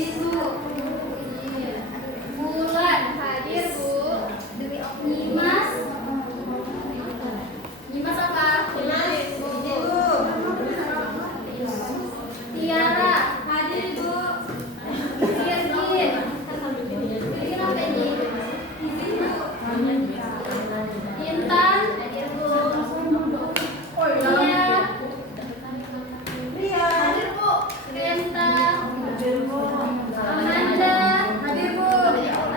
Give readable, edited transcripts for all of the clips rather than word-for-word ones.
Izin Bu. Iya. Bulan hadir Bu. Nimas. Nimas apa? Nimas. Izin Bu. Tiara hadir Bu. Irgin. Irgin apa ini? Izin Bu. Intan hadir Bu. Ria. Ria hadir Bu. Rianta hadir Bu. Amanda hadir Bu.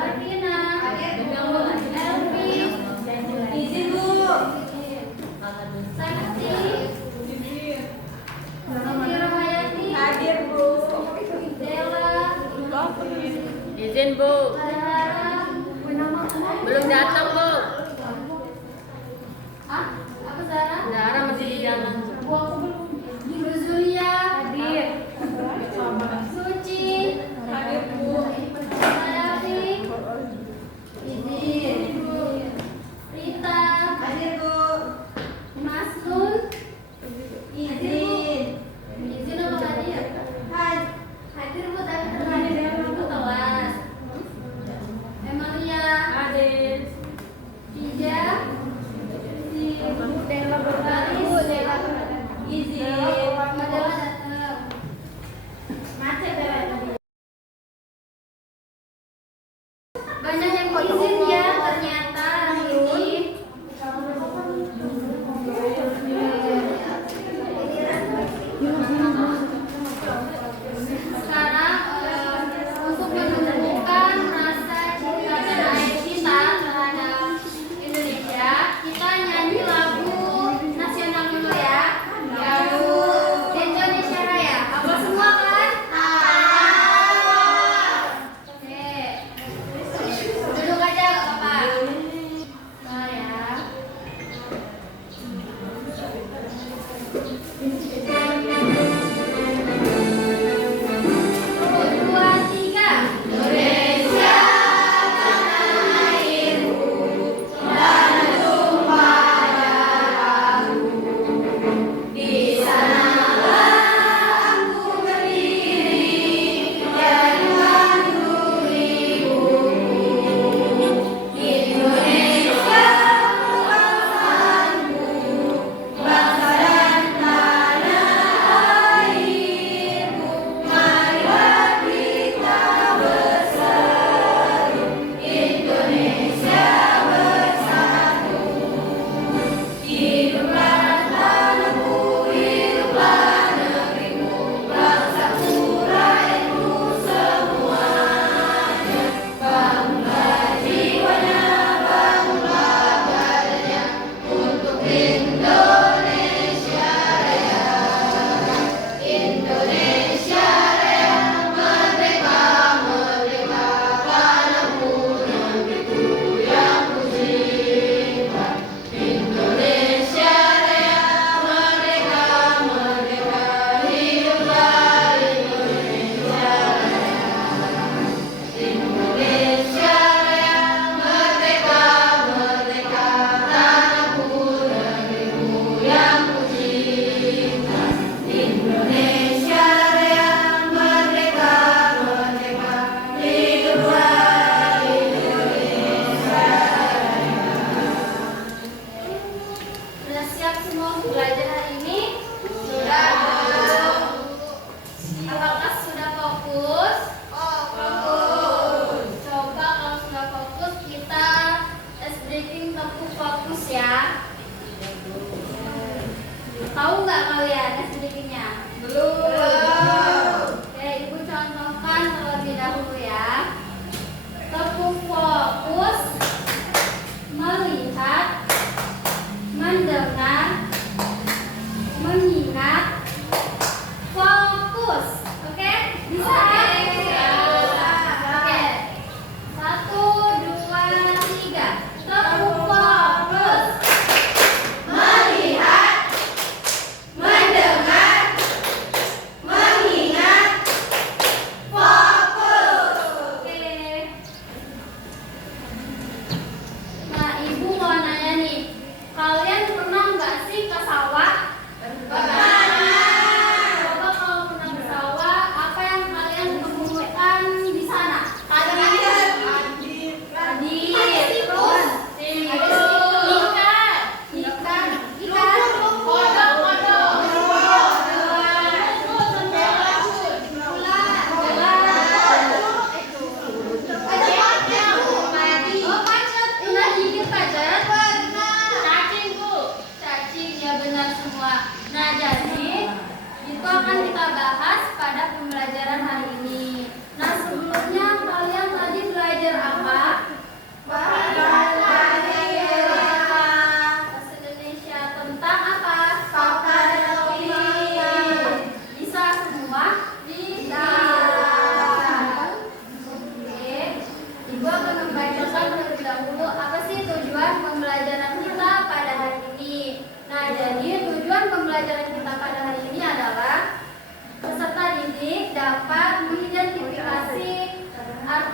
Arvina hadir Bu. Elvi izin Bu. Sakti Siti Rohayati hadir Bu. Dela Izin Bu. Zahara Belum datang Bu. ah apa Zahra? Zahra masih di jalan. Bu aku belum. Zulia hadir. Suci hadir Bu. Sayati izin Bu. Rita hadir Bu. Mas Nun izin. Izin apa hadir? Hadir Bu tapi terhadir dalam waktu kelas. Emalia hadir.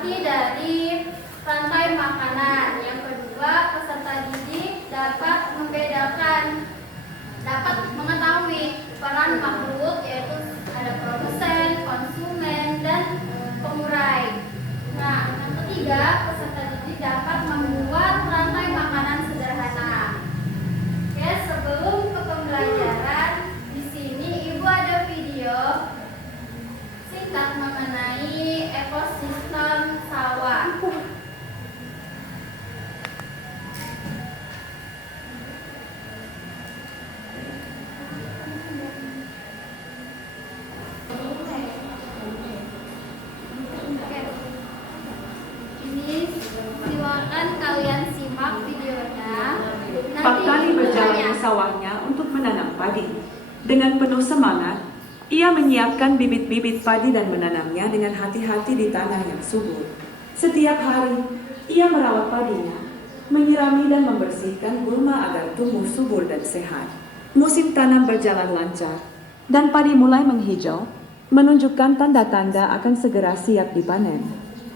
arti dari rantai makanan. Yang kedua, peserta didik dapat mengetahui peran makhluk, yaitu ada produsen, konsumen, dan pengurai. Nah, yang ketiga, peserta didik dapat membuat rantai makanan sederhana. Oke, sebelum ke pembelajaran, di sini Ibu ada video singkat mengenai ekosistem sawah. Silakan kalian simak videonya. Pak Tani berjalan ke sawahnya untuk menanam padi. Dengan penuh semangat, ia menyiapkan bibit-bibit padi dan menanamnya dengan hati-hati di tanah yang subur. Setiap hari, ia merawat padinya, menyirami dan membersihkan gulma agar tumbuh subur dan sehat. Musim tanam berjalan lancar, dan padi mulai menghijau, menunjukkan tanda-tanda akan segera siap dipanen.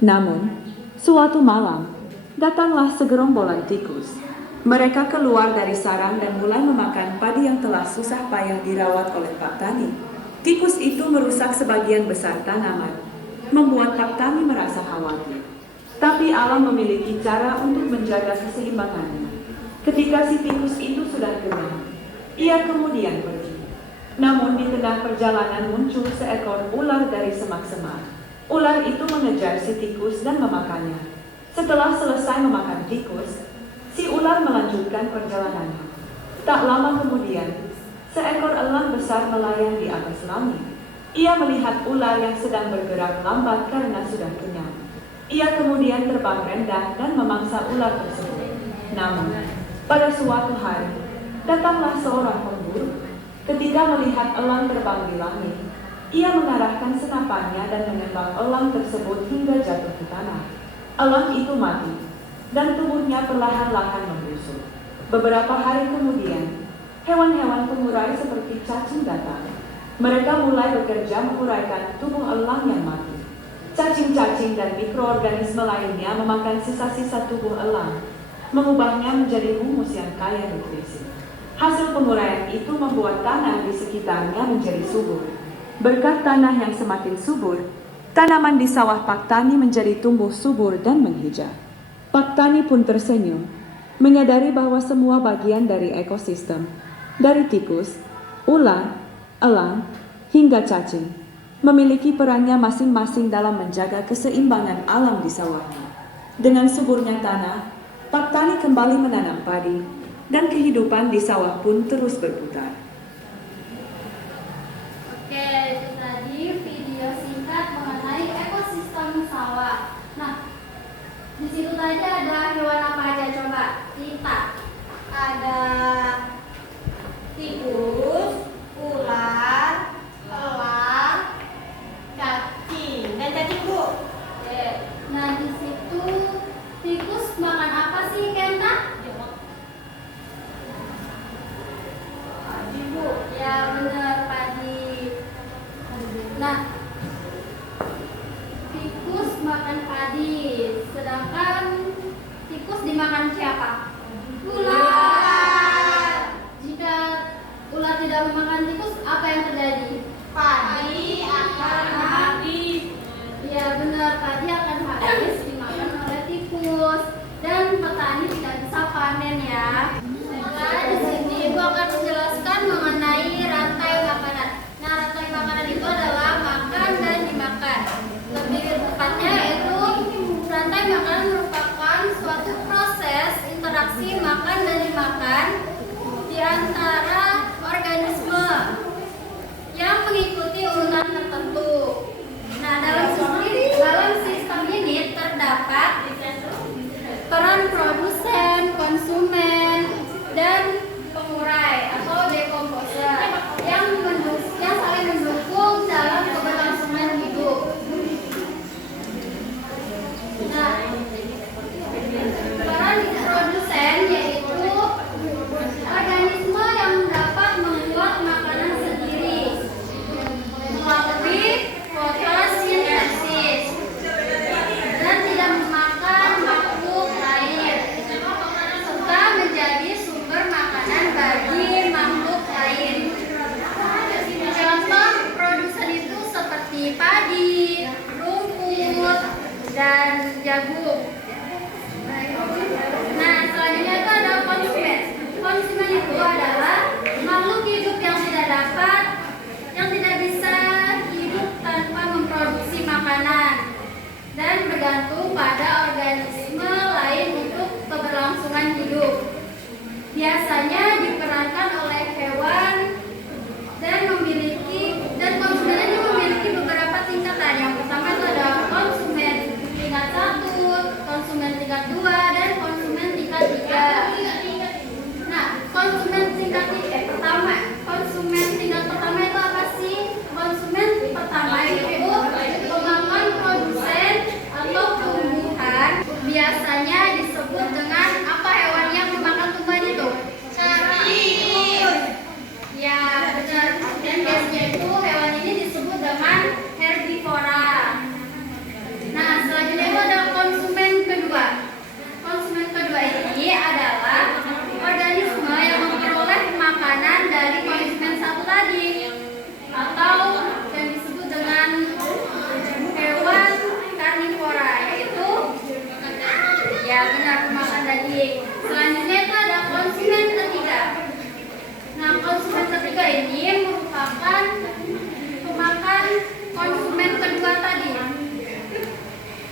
Namun, suatu malam, datanglah segerombolan tikus. Mereka keluar dari sarang dan mulai memakan padi yang telah susah payah dirawat oleh Pak Tani. Tikus itu merusak sebagian besar tanaman, membuat Pak Tani merasa khawatir. Tapi alam memiliki cara untuk menjaga keseimbangannya. Ketika si tikus itu sudah kenyang, ia kemudian pergi. Namun di tengah perjalanan muncul seekor ular dari semak-semak. Ular itu mengejar si tikus dan memakannya. Setelah selesai memakan tikus, si ular melanjutkan perjalanannya. Tak lama kemudian, seekor elang besar melayang di atas langit. Ia melihat ular yang sedang bergerak lambat karena sudah kenyang. Ia kemudian terbang rendah dan memangsa ular tersebut. Namun, pada suatu hari, datanglah seorang pemburu. Ketika melihat elang terbang di langit, ia mengarahkan senapannya dan menembak elang tersebut hingga jatuh ke tanah. Elang itu mati, dan tubuhnya perlahan-lahan membusuk. Beberapa hari kemudian, hewan-hewan pengurai seperti cacing datang. Mereka mulai bekerja menguraikan tubuh elang yang mati. Cacing-cacing dan mikroorganisme lainnya memakan sisa-sisa tubuh elang, mengubahnya menjadi humus yang kaya nutrisi. Hasil penguraian itu membuat tanah di sekitarnya menjadi subur. Berkat tanah yang semakin subur, tanaman di sawah Pak Tani menjadi tumbuh subur dan menghijau. Pak Tani pun tersenyum, menyadari bahwa semua bagian dari ekosistem, dari tikus, ular, elang, hingga cacing, memiliki perannya masing-masing dalam menjaga keseimbangan alam di sawahnya. Dengan suburnya tanah, Pak Tani kembali menanam padi, dan kehidupan di sawah pun terus berputar. Oke, itu tadi video singkat mengenai ekosistem sawah. Nah, di situ tadi ada hewan apa aja, coba kita. Ada tikus, ular, elang, cacing. Dan cacing, Bu. Oke. Nah, di situ tikus makan apa sih, Kenta? Padi, Bu. Ya, benar, padi. Nah, tikus makan padi, sedangkan tikus dimakan siapa? Ular. Jika ular tidak memakan tikus, apa yang terjadi? Padi akan habis. Iya benar, padi akan habis dimakan oleh tikus dan petani tidak bisa panen ya. Nah, di sini Ibu akan menjelaskan mengenai rantai makanan. Nah, rantai makanan itu adalah makan dan dimakan. Lebih tepatnya yaitu rantai makanan merupakan suatu proses interaksi makan dan dimakan di antara organisme yang mengikuti urutan tertentu. Nah, dalam sistem ini terdapat peran produsen, konsumen, dan pengurai atau dekomposer yang saling mendukung dalam keberlangsungan hidup. dan jagung. Nah, selanjutnya itu ada konsumen. Konsumen itu adalah makhluk hidup yang tidak bisa hidup tanpa memproduksi makanan dan bergantung pada organisme lain untuk keberlangsungan hidup. Biasanya diperankan oleh hewan dan konsumen ini memiliki beberapa tingkatan. Yang pertama itu ada konsumen tingkat 1, konsumen tingkat 2, dan konsumen tingkat 3. Nah, konsumen tingkat pertama itu apa sih? Konsumen pertama itu pemakan produsen atau tumbuhan. Biasanya disebut dengan apa hewan yang memakan tumbuhan itu? Tikus. Ya, benar. Dan biasanya itu hewan ini disebut dengan herbivora. Nah, selanjutnya itu ada konsumen kedua. Konsumen kedua ini adalah organisme yang memperoleh makanan dari konsumen satu tadi, atau yang disebut dengan hewan karnivora, yaitu ya benar pemakan daging. Selanjutnya itu ada konsumen ketiga. Nah, konsumen ketiga ini merupakan pemakan konsumen kedua tadi.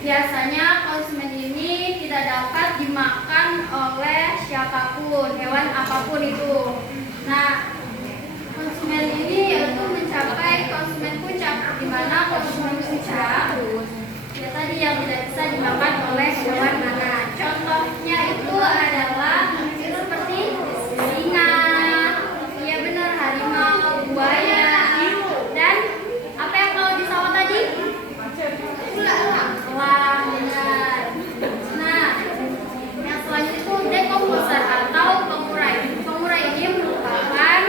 Biasanya konsumen ini tidak dapat dimakan oleh siapapun, hewan apapun itu. Nah, konsumen ini yaitu mencapai konsumen puncak, di mana konsumen puncak ya tadi yang tidak bisa dimakan oleh hewan mana. Contohnya itu adalah seperti singa, ya benar, harimau, buaya, dan apa yang kalau di sawah tadi? Elang, benar. Nah, yang selanjutnya itu dekomposer atau pengurai. Pengurai ini merupakan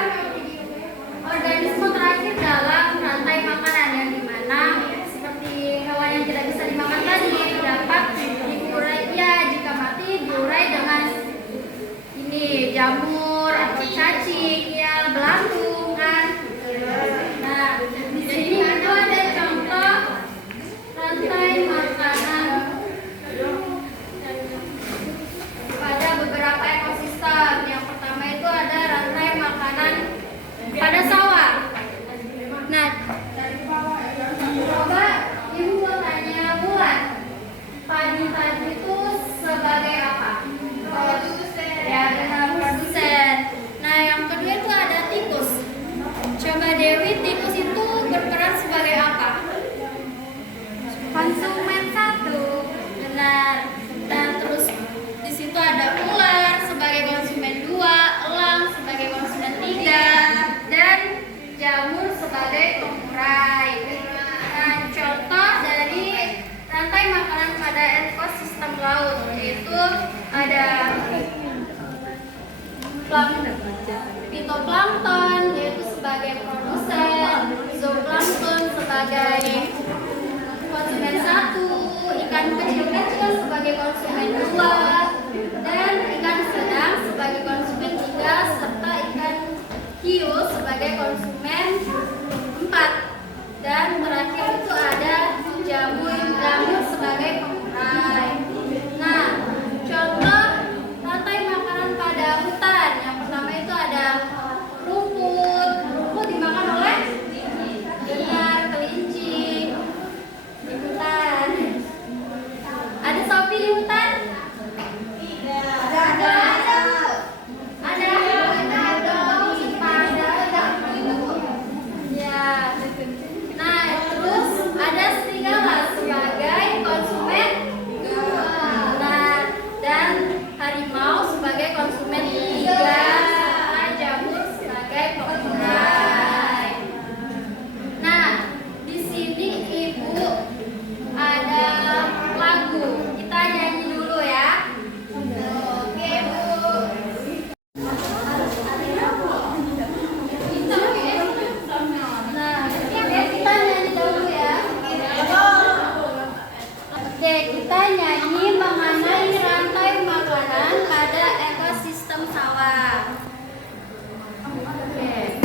organisme terakhir dalam rantai makanan, yang dimana seperti hewan yang tidak bisa dimakan tadi dapat diurai, ya jika mati diurai dengan ini jamur atau cacing, ya belantung kan. Nah, di sini itu ada contoh rantai makanan pada beberapa ekosistem. Yang pertama itu ada rantai makanan pada sawah. Nah, coba ibu mau tanya Bulan, padi tadi itu sebagai apa? Ya, benar, produsen. Nah, yang kedua itu ada tikus. Coba Dewi, tikus itu berperan sebagai apa? Konsumen satu, benar. Dan terus di situ ada ular sebagai konsumen 2, elang sebagai konsumen 3, dan jamur sebagai pengurai. Nah, contoh dari rantai makanan pada ekosistem laut yaitu ada fitoplankton yaitu sebagai produsen, zooplankton sebagai konsumen 1, ikan kecil-kecil sebagai konsumen 2, dan ikan sedang sebagai konsumen 3, serta ikan hiu sebagai konsumen 4. Dan terakhir itu ada jamur sebagai pengurai. Nah, contoh rantai makanan pada hutan. Yang pertama itu ada rumput. Rumput dimakan oleh benar, kelinci di hutan. Ada sapi di hutan? Ada. Ya. Nah, terus ada serigala sebagai konsumen 2. Nah, dan harimau sebagai konsumen 3. Nah, jamur sebagai pengurai. Nah, di sini Ibu ada lagu. Kita nyanyi dulu ya. Oke, Bu. Nah, kita nyanyi dulu ya. Oke, kita nyanyi mengenai rantai makanan pada ekosistem sawah. Oke.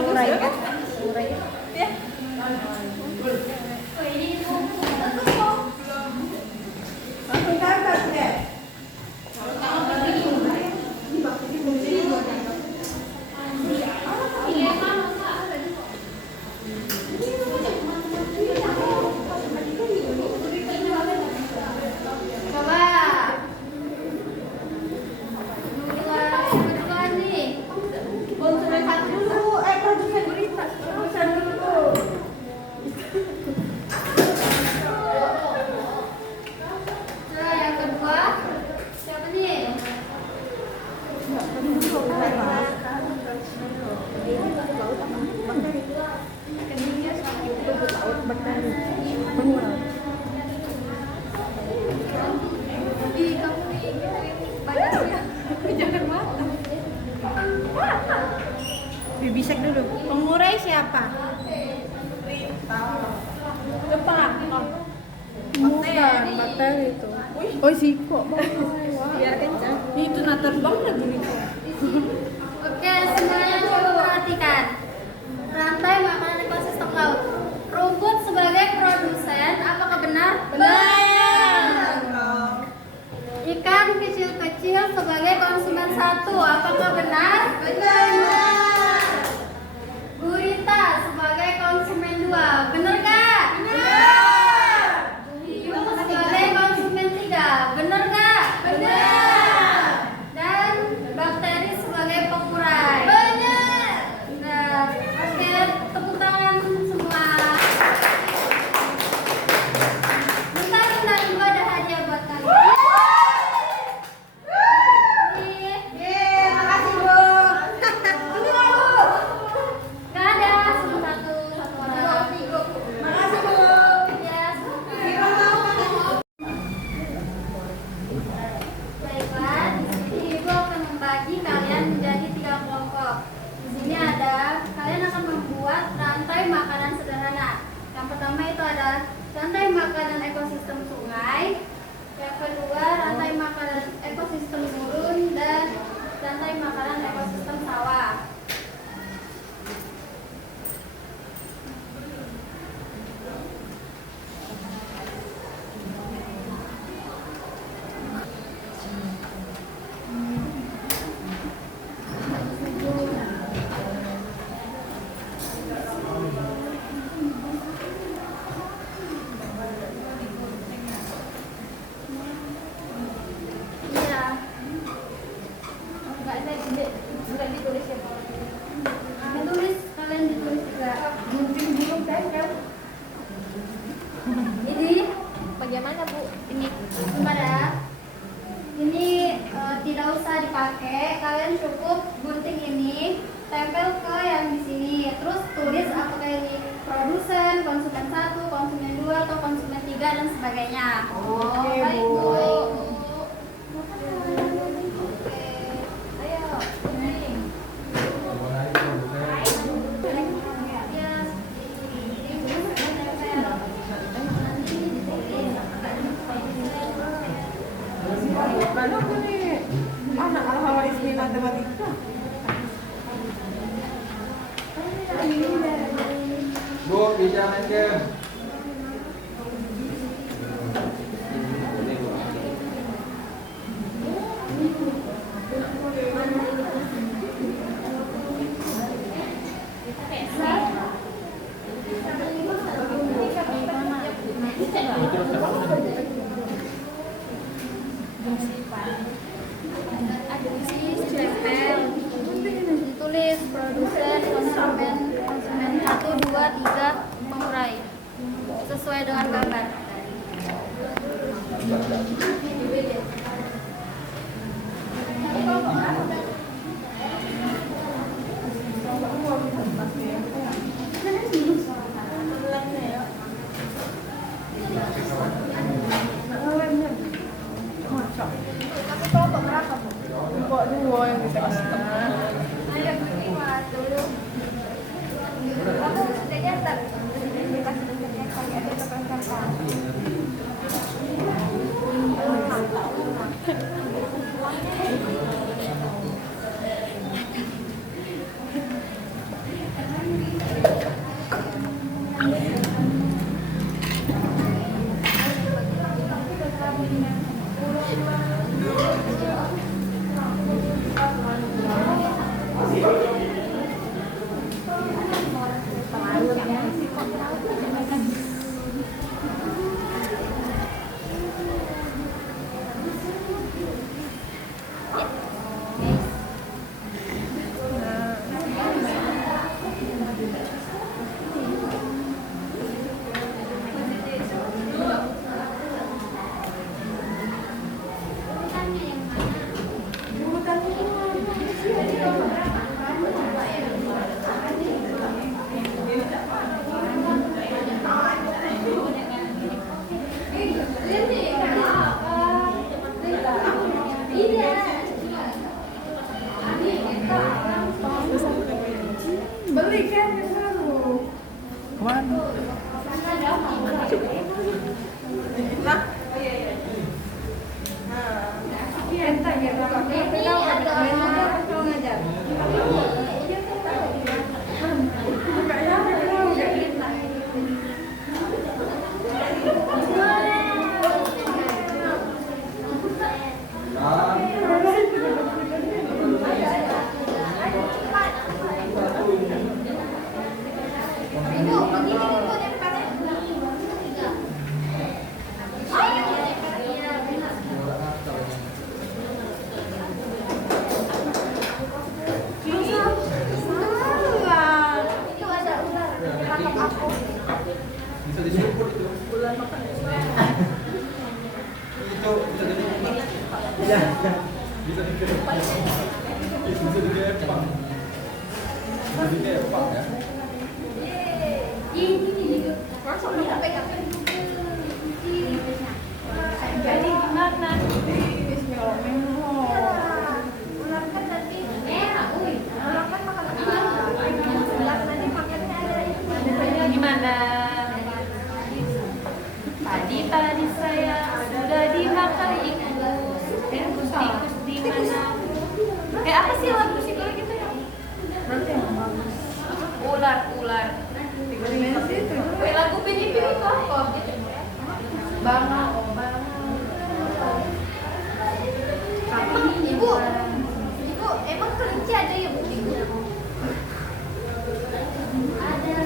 murah ya kan? Murah ya. Coba. Kedua nih. Konsumen satu dulu, produsen berita. Produsen dulu. Coba yang kedua. Siapa nih? Ih, kamu nih. Badannya. Jangan mata. Bibisek dulu. Pengurai siapa? Depan. Bukan, batal itu. Oh, Ziko. Biar kencang. Itu nah terbang lagi nih. Oke, semuanya coba perhatikan. Rantai makanan ekosistem laut. Rumput sebagai produsen, apakah benar? Benar. Ikan kecil-kecil sebagai konsumen satu, apakah benar? Benar. Gurita sebagai konsumen dua, benar nggak? Benar. Hiu sebagai konsumen tiga, benar nggak? Benar. Dan bakteri sebagai pengurai. Benar. Nah, oke, tepuk tangan semua. Bentar, Ibu ada hadiah buat kalian. Makasih, Bu. Nggak ada, cuma satu orang. Makasih, Bu. Ya, baiklah, di sini Ibu akan membagi kalian menjadi 3 kelompok. Di sini ada, kalian akan membuat rantai makanan sederhana. Yang pertama itu ada rantai makanan ekosistem sungai. Yang kedua, rantai makanan ekosistem gurun dan rantai makanan ekosistem sawah. Iya. Enggak ditulis ya, Pak. Ditulis, kalian ditulis juga. Gunting dulu kan? Ini Bagaimana, Bu? ini gimana? Ini tidak usah dipakai, kalian cukup gunting ini tempel ke yang di sini, terus tulis apakah ini produsen, konsumen satu, konsumen dua, atau konsumen tiga dan sebagainya. Oke, Baik, Bu. Bu. Oke, ayo gunting. Ya, Kan aku nih anak ala-ala istri matematika. Bu, bisa main game? ada di sini stempel, ditulis produsen, konsumen, konsumen 1, 2, 3, pengurai sesuai dengan gambar. Tapi kau berapa, Bu? Kok dua yang bisa Ayo gunting mas dulu. Kamu sudah nyetak. Dikasih bentuknya pakai ada tekan-tekan. Bisa dikepang. Bisa dikepang. Bisa dikepang ya. Ini langsung pegang. Jadi gimana? Ular kan tadi merah, ular kan makan ular tadi makannya ada itu. Gimana? Tadi saya sudah dimakan tikus. Tikus di mana? Apa sih lagu sih kalau gitu ya? Ular. Lagu pilih-pilih kok gitu. Banga. Ibu, emang kelinci ada ya bu? Ada.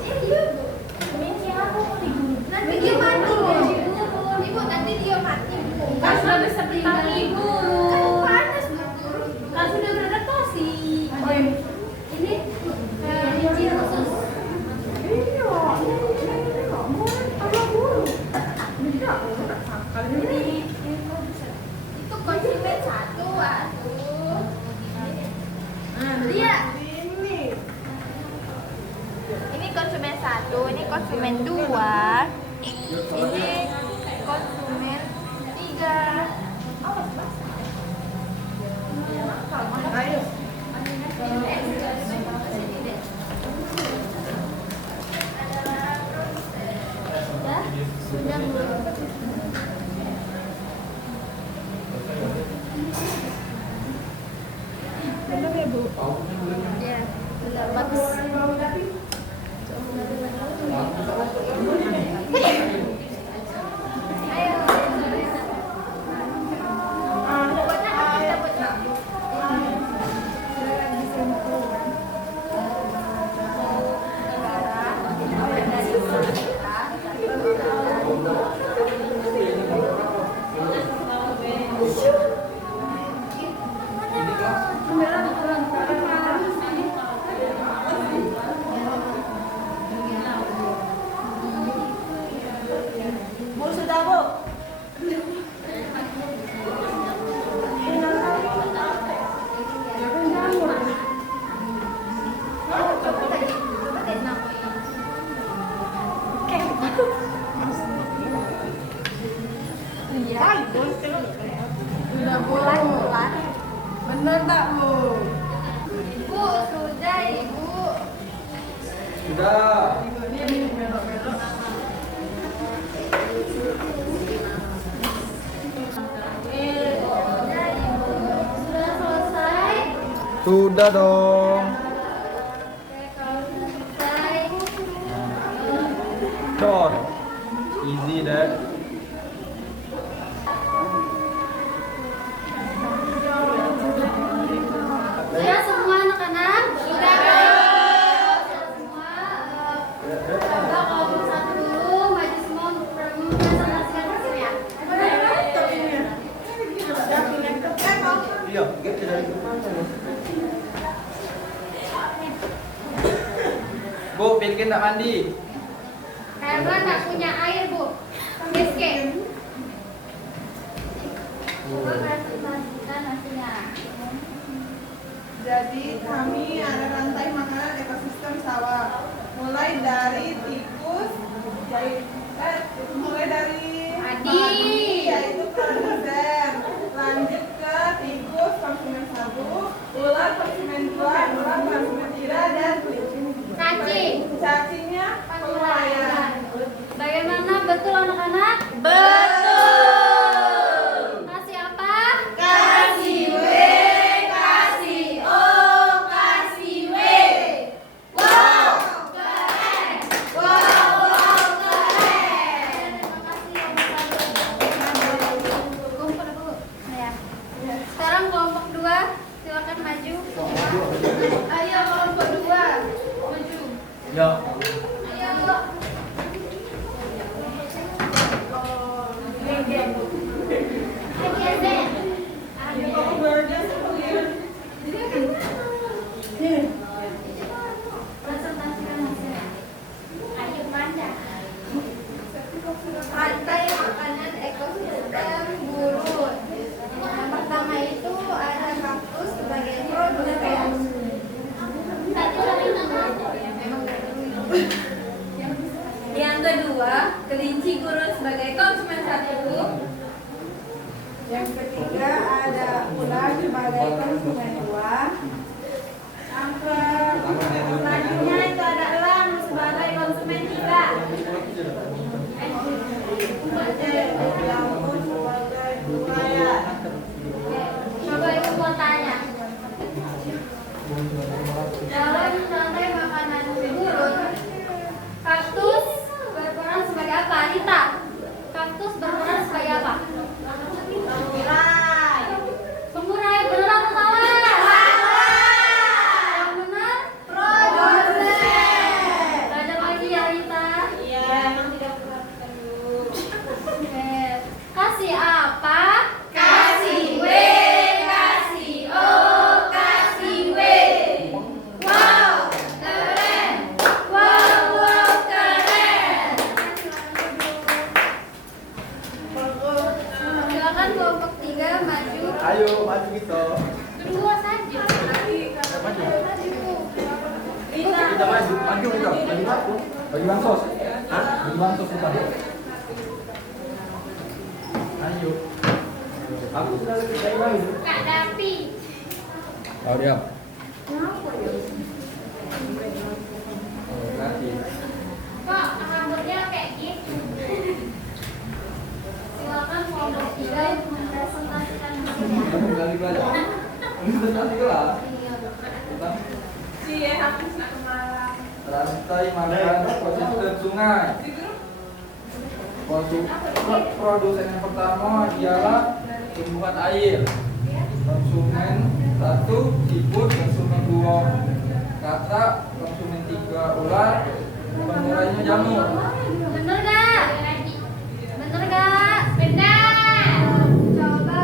Iya bu. Kelinci apa mau digulung? Nanti dia mati bu. Ibu nanti dia mati bu. Kan sudah bisa bintang ibu. Kan panas bu. Kan sudah beradaptasi. Ini kelinci khusus. Itu konsumen satu, aduh. Iya. Ini konsumen satu, ini konsumen dua, ini konsumen tiga. Sudah bu. Ya, sudah bagus. Ayo. Sudah Bulan. Bener tak bu? Ibu, sudah ibu. Sudah. Ini belok-belok. Sudah ibu. Sudah selesai. Sudah dong. Oke, kalau selesai. Dot. Easy deh. Sudah semua anak-anak? Sudah. Semua. Coba kalau bersatu dulu, maju semua untuk presentasikan hasilnya. Iya. Bu, bikin tak mandi. Karena nggak punya air bu. Miskin. Coba presentasikan hasilnya. Jadi kami ada rantai makanan ekosistem sawah. Mulai dari tikus, mulai dari Padi. yaitu produsen. Lanjut ke tikus konsumen 1, ular konsumen 2, ular konsumen 3 dan kelinci. Cacing. Cacingnya pengelayan. Bagaimana betul anak-anak? Betul. Kasih apa? Kasih W, kasih O, kasih W. Wow, keren. Wow, keren. Terima kasih kelompok dulu. Ya. Sekarang kelompok 2 silakan maju. Ayo kelompok 2 maju. Ya. Ayo. Presentasikan hasilnya. Ayo Panda. Rantai makanan ekosistem burung. Yang pertama itu sebagai konsumen uang. Selanjutnya itu ada elang sebagai konsumen tiga. Coba ibu mau tanya. Dalam rantai makanan gurun, kaktus berperan sebagai apa? Rita, kaktus berperan sebagai apa? Pengurai, benar atau salah? Yang benar? Belajar lagi ya Rita. Oke. Kasih apa? Kasih W, kasih O, kasih W. Wow, keren. Wow, keren. Silakan kelompok 3 maju. Ayo maju gitu. Kedua saja. Maju. Kita maju. Maju kita. Bagi aku. Bagi bansos. Hah? Bagi bansos kita. Ayo. Aku sudah lebih baik lagi. Kak Dapi. Oh diam. Oh, gratis. Kok rambutnya kayak gitu? Silakan kelompok 3 mempresentasikan hasilnya. Kamu kali belajar. Presentasi kelas. Rantai makanan pesisir sungai. Produsen yang pertama ialah tumbuhan air. Konsumen 1 siput, konsumen 2 katak, konsumen 3 ular, pengurainya jamur. Bener gak? Bener gak? Benar. Coba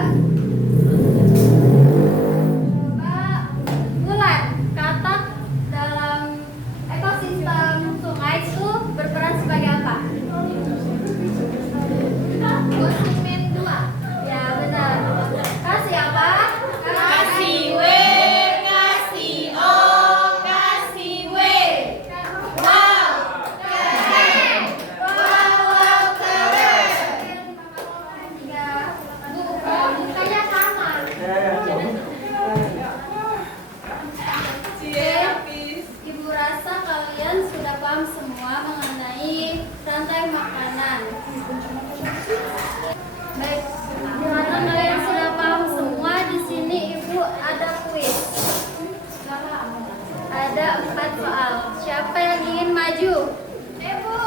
bulan katak dalam ekosistem sungai itu berperan sebagai apa? Konsumen 2. Ya benar. Kasih apa? Kasih W, kasih O, kasih W. Wow, keren. Wow, keren. Bukanya sama. Ibu rasa kalian sudah paham semua mengenai rantai makanan. Baik, karena kalian sudah paham semua, di sini ibu ada kuis. Ada 4 soal. Siapa yang ingin maju? Ibu.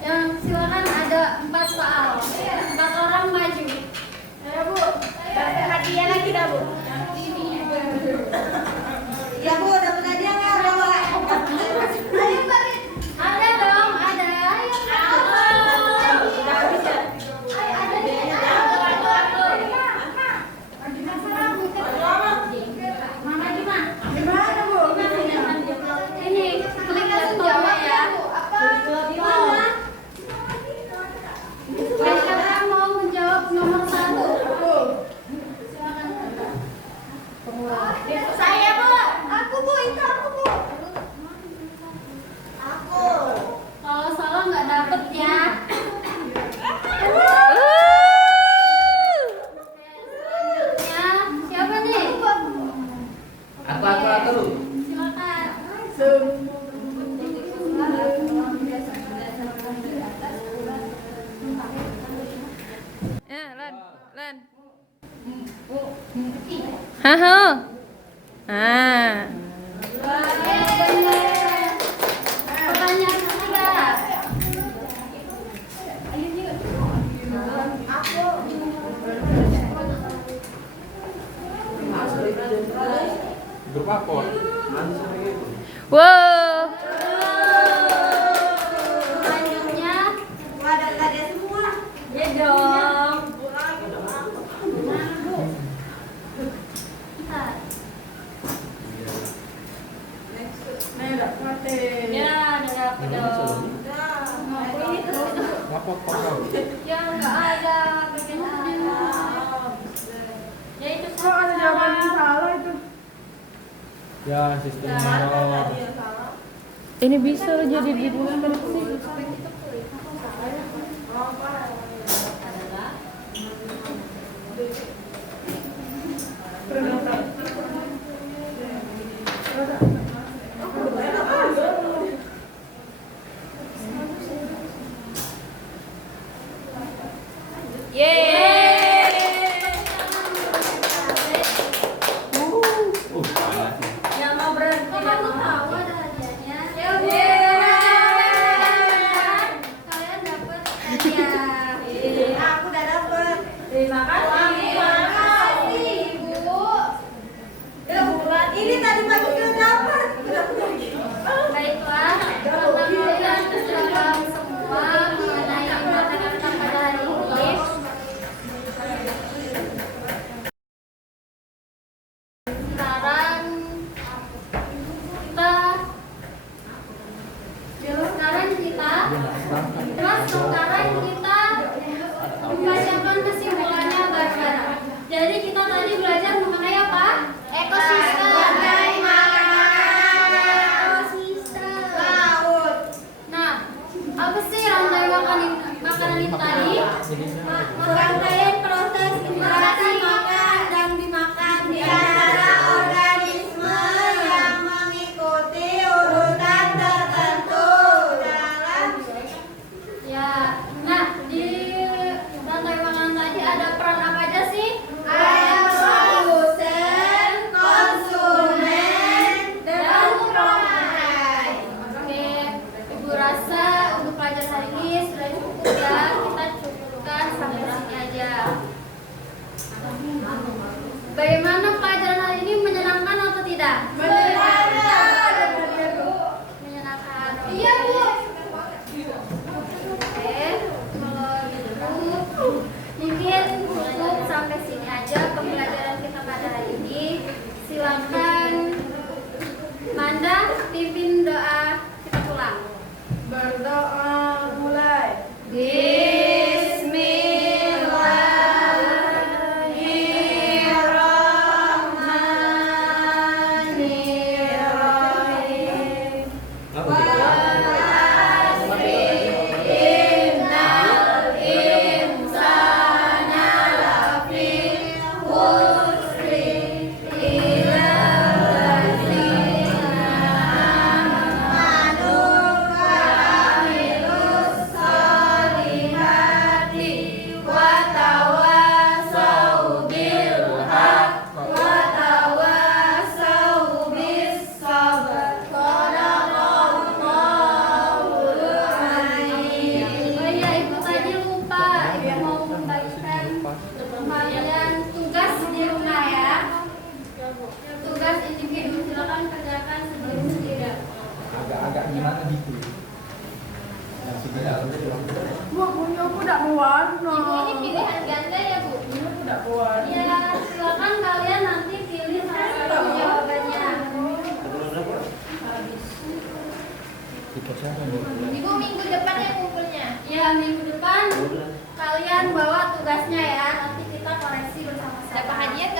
Yang silakan ada 4 soal. 4 orang maju. Ya Bu. Dapat hadiah lagi dah Bu. Ya Bu, dapat hadiah nggak? Ayo balik. Ada dong, ada. Ayo. Gimana Bu? Ini klik laptopnya ya. Siapa yang mau menjawab nomor 1? Saya Bu. Aku Bu, itu aku Bu. Aku. Kalau salah nggak dapet ya. Selanjutnya siapa nih? Apa terus? Silakan. Ya, Lan. Haha. Ah. Pertanyaan ketiga. Berpapor. Wow. Selanjutnya Ada hadiah semua. Ya dong. Ya, udah dapet dong. Apa kau? ya nggak ada bagian ada. Ya itu Kok ada jawaban yang salah itu? Ya sistem error. ini bisa loh jadi deskripsi.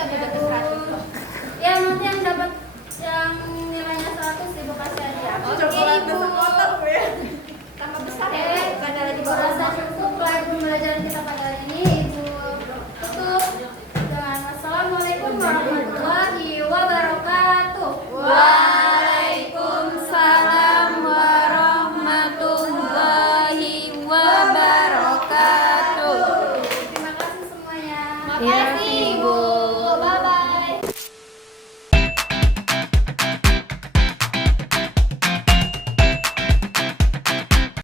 udah dapet 100 kok. Ya nanti yang dapat yang nilainya 100 ibu kasih aja. Oke ibu. Tambah besar ya, bukan lagi Ibu rasa cukup lah pembelajaran kita pada hari ini. Ibu tutup dengan wassalamualaikum warahmatullahi wabarakatuh.